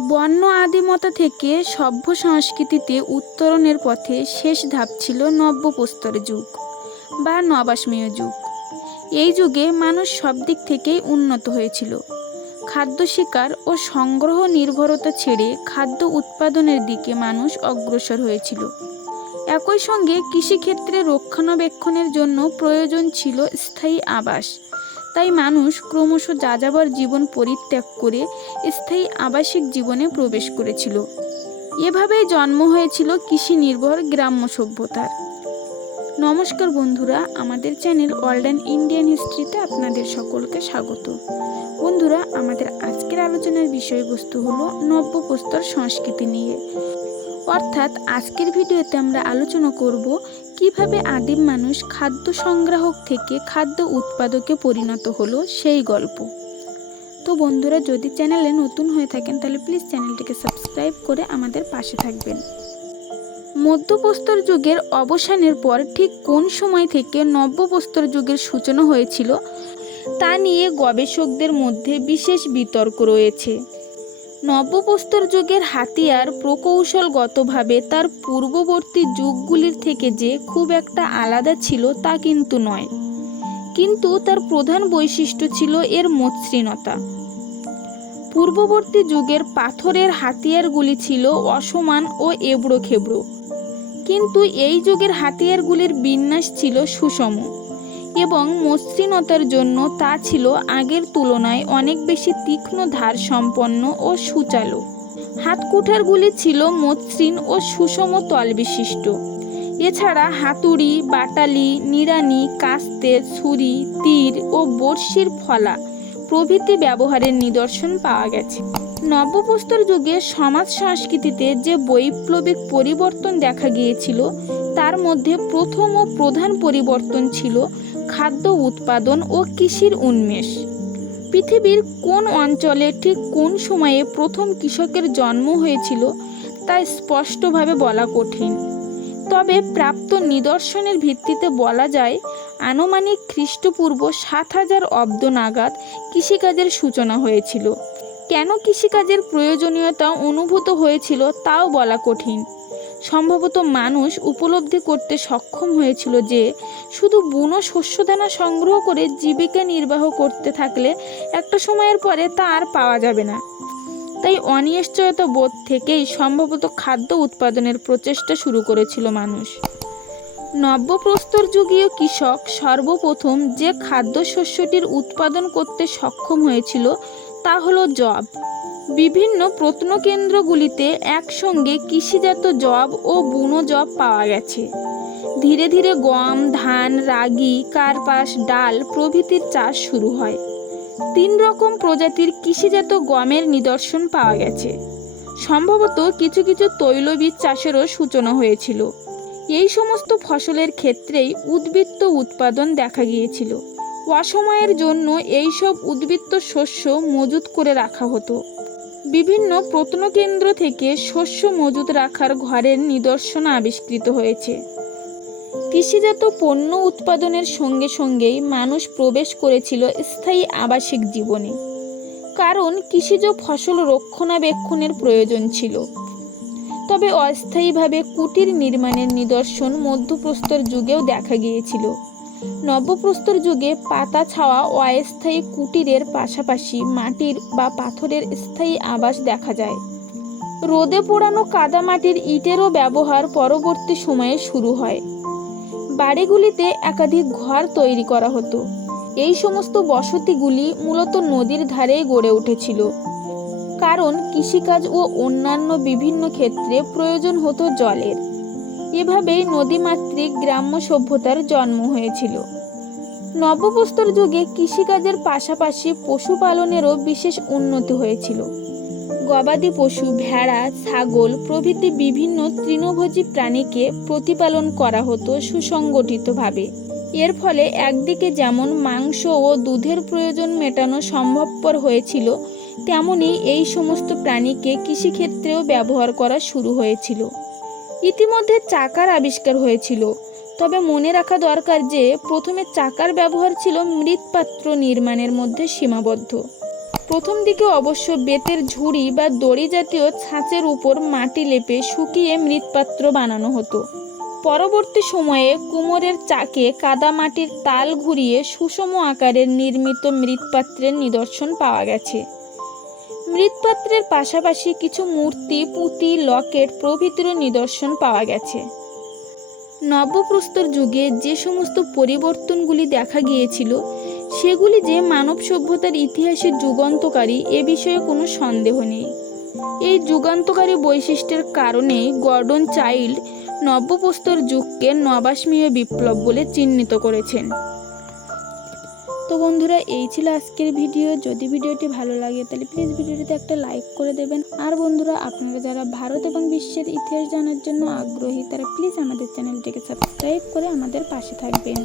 বন্য আদিমতা থেকে সভ্য সংস্কৃতিতে উত্তরণের পথে শেষ ধাপ ছিল নব্যপ্রস্তর যুগ বা নবাশ্মীয় যুগ। এই যুগে মানুষ সব দিক থেকেই উন্নত হয়েছিল। খাদ্য শিকার ও সংগ্রহ নির্ভরতা ছেড়ে খাদ্য উৎপাদনের দিকে মানুষ অগ্রসর হয়েছিল। একই সঙ্গে কৃষিক্ষেত্রে রক্ষণাবেক্ষণের জন্য প্রয়োজন ছিল স্থায়ী আবাস তাই মানুষ ক্রমশ যাযাবর জীবন পরিত্যাগ করে স্থায়ী আবাসিক জীবনে প্রবেশ করেছিল। এভাবেই জন্ম হয়েছিল কৃষি নির্ভর গ্রাম্য সভ্যতার। নমস্কার বন্ধুরা, আমাদের চ্যানেল অ্যান্ড ইন্ডিয়ান হিস্ট্রিতে আপনাদের সকলকে স্বাগত। বন্ধুরা, আমাদের আজকের আলোচনার বিষয়বস্তু হলো নব্যপ্রস্তর সংস্কৃতি নিয়ে। অর্থাৎ আজকের ভিডিওতে আমরা আলোচনা করব কীভাবে আদিম মানুষ খাদ্য সংগ্রাহক থেকে খাদ্য উৎপাদকে পরিণত হলো সেই গল্প। তো বন্ধুরা, যদি চ্যানেলে নতুন হয়ে থাকেন, তাহলে প্লিজ চ্যানেলটিকে সাবস্ক্রাইব করে আমাদের পাশে থাকবেন। মধ্যপ্রস্তর যুগের অবসানের পর ঠিক কোন সময় থেকে নব্যপ্রস্তর যুগের সূচনা হয়েছিল, তা নিয়ে গবেষকদের মধ্যে বিশেষ বিতর্ক রয়েছে। নব্যপ্রস্তর যুগের হাতিয়ার প্রকৌশলগতভাবে তার পূর্ববর্তী যুগগুলির থেকে যে খুব একটা আলাদা ছিল তা কিন্তু নয়। কিন্তু তার প্রধান বৈশিষ্ট্য ছিল এর মসৃণতা। পূর্ববর্তী যুগের পাথরের হাতিয়ারগুলি ছিল অসমান ও এবড়ো খেবড়ো কিন্তু এই যুগের হাতিয়ারগুলির বিন্যাস ছিল সুষম। এবং মসৃণতার জন্য তা ছিল আগের তুলনায় অনেক বেশি তীক্ষ্ণ ধার সম্পন্ন ও সুচালো। হাতকুঠারগুলি ছিল মসৃণ ও সুষম তল বিশিষ্ট। এছাড়া হাতুড়ি, বাটালি, নিড়ানি, কাস্তে, ছুরি, তীর ও বড়শির ফলা প্রভৃতি ব্যবহারের নিদর্শন পাওয়া গেছে। নব্যপ্রস্তর যুগে সমাজ সংস্কৃতিতে যে বৈপ্লবিক পরিবর্তন দেখা গিয়েছিল, তার মধ্যে প্রথম ও প্রধান পরিবর্তন ছিল খাদ্য উৎপাদন ও কৃষির উন্মেষ। পৃথিবীর কোন অঞ্চলে ঠিক কোন সময়ে প্রথম কৃষকের জন্ম হয়েছিল তা স্পষ্টভাবে বলা কঠিন। তবে প্রাপ্ত নিদর্শনের ভিত্তিতে বলা যায়, আনুমানিক খ্রিস্টপূর্ব সাত হাজার অব্দ নাগাদ কৃষিকাজের সূচনা হয়েছিল। কেন কৃষিকাজের প্রয়োজনীয়তা অনুভূত হয়েছিল তাও বলা কঠিন। সম্ভবত মানুষ উপলব্ধি করতে সক্ষম হয়েছিল যে, শুধু বুনো শস্যদানা সংগ্রহ করে জীবিকা নির্বাহ করতে থাকলে একটা সময়ের পরে তা আর পাওয়া যাবে না। তাই অনিশ্চয়তা বোধ থেকেই সম্ভবত খাদ্য উৎপাদনের প্রচেষ্টা শুরু করেছিল মানুষ। নব্যপ্রস্তর যুগীয় কৃষক সর্বপ্রথম যে খাদ্যশস্যটির উৎপাদন করতে সক্ষম হয়েছিল তা হলো জব বিভিন্ন প্রত্নকেন্দ্রগুলিতে একসঙ্গে কৃষিজাত জব ও বুনো জব পাওয়া গেছে। ধীরে ধীরে গম, ধান, রাগি, কার্পাস, ডাল প্রভৃতির চাষ শুরু হয়। তিন রকম প্রজাতির কৃষিজাত গমের নিদর্শন পাওয়া গেছে। সম্ভবত কিছু কিছু তৈলবীজ চাষেরও সূচনা হয়েছিল। এই সমস্ত ফসলের ক্ষেত্রেই উদ্বৃত্ত উৎপাদন দেখা গিয়েছিল। অসময়ের জন্য এইসব উদ্বৃত্ত শস্য মজুত করে রাখা হতো। বিভিন্ন প্রত্নকেন্দ্র থেকে শস্য মজুত রাখার ঘরের নিদর্শন আবিষ্কৃত হয়েছে। কৃষিজাত পণ্য উৎপাদনের সঙ্গে সঙ্গেই মানুষ প্রবেশ করেছিল স্থায়ী আবাসিক জীবনে। কারণ কৃষিজ ফসল রক্ষণাবেক্ষণের প্রয়োজন ছিল। তবে অস্থায়ীভাবে কুটির নির্মাণের নিদর্শন মধ্যপ্রস্তর যুগেও দেখা গিয়েছিল। নব্যপ্রস্তর যুগে পাতা ছাওয়া অস্থায়ী কুটিরের পাশাপাশি মাটির বা পাথরের স্থায়ী আবাস দেখা যায়। রোদে পোড়ানো কাদামাটির ইটেরও ব্যবহার পরবর্তী সময়ে শুরু হয়। বাড়িগুলিতে একাধিক ঘর তৈরি করা হতো। এই সমস্ত বসতিগুলি মূলত নদীর ধারেই গড়ে উঠেছিল। কারণ কৃষিকাজ ও অন্যান্য বিভিন্ন ক্ষেত্রে প্রয়োজন হতো জলের। এভাবেই নদীমাতৃক গ্রাম্য সভ্যতার জন্ম হয়েছিল। নবপ্রস্তর যুগে কৃষিকাজের পাশাপাশি পশুপালনেরও বিশেষ উন্নতি হয়েছিল। গবাদি পশু, ভেড়া, ছাগল প্রভৃতি বিভিন্ন তৃণভোজী প্রাণীকে প্রতিপালন করা হতো সুসংগঠিতভাবে। এর ফলে একদিকে যেমন মাংস ও দুধের প্রয়োজন মেটানো সম্ভবপর হয়েছিল, তেমনি এই সমস্ত প্রাণীকে কৃষিক্ষেত্রেও ব্যবহার করা শুরু হয়েছিল। ইতিমধ্যে চাকার আবিষ্কার হয়েছিল। তবে মনে রাখা দরকার যে, প্রথমে চাকার ব্যবহার ছিল মৃৎপাত্র নির্মাণের মধ্যে সীমাবদ্ধ। প্রথম দিকে অবশ্য বেতের ঝুড়ি বা দড়ি জাতীয় ছাঁচের উপর মাটি লেপে শুকিয়ে মৃৎপাত্র বানানো হতো। পরবর্তী সময়ে কুমোরের চাকে কাদামাটির তাল ঘুরিয়ে সুষম আকারের নির্মিত মৃৎপাত্রের নিদর্শন পাওয়া গেছে। মৃৎপাত্রের পাশাপাশি কিছু মূর্তি, পুঁতি, লকেট প্রভৃতিরও নিদর্শন পাওয়া গেছে। নব্যপ্রস্তর যুগে যে সমস্ত পরিবর্তনগুলি দেখা গিয়েছিল, সেগুলি যে মানব সভ্যতার ইতিহাসের যুগান্তকারী এ বিষয়ে কোনো সন্দেহ নেই। এই যুগান্তকারী বৈশিষ্ট্যের কারণেই গর্ডন চাইল্ড নব্যপ্রস্তর যুগকে নবাশ্মীয় বিপ্লব বলে চিহ্নিত করেছেন। তো বন্ধুরা, এই ছিল আজকের ভিডিও। যদি ভিডিওটি ভালো লাগে, তাহলে প্লিজ ভিডিওটিতে একটা লাইক করে দেবেন। আর বন্ধুরা, আপনারা যারা ভারত এবং বিশ্বের ইতিহাস জানার জন্য আগ্রহী, তারা প্লিজ আমাদের চ্যানেলটিকে সাবস্ক্রাইব করে আমাদের পাশে থাকবেন।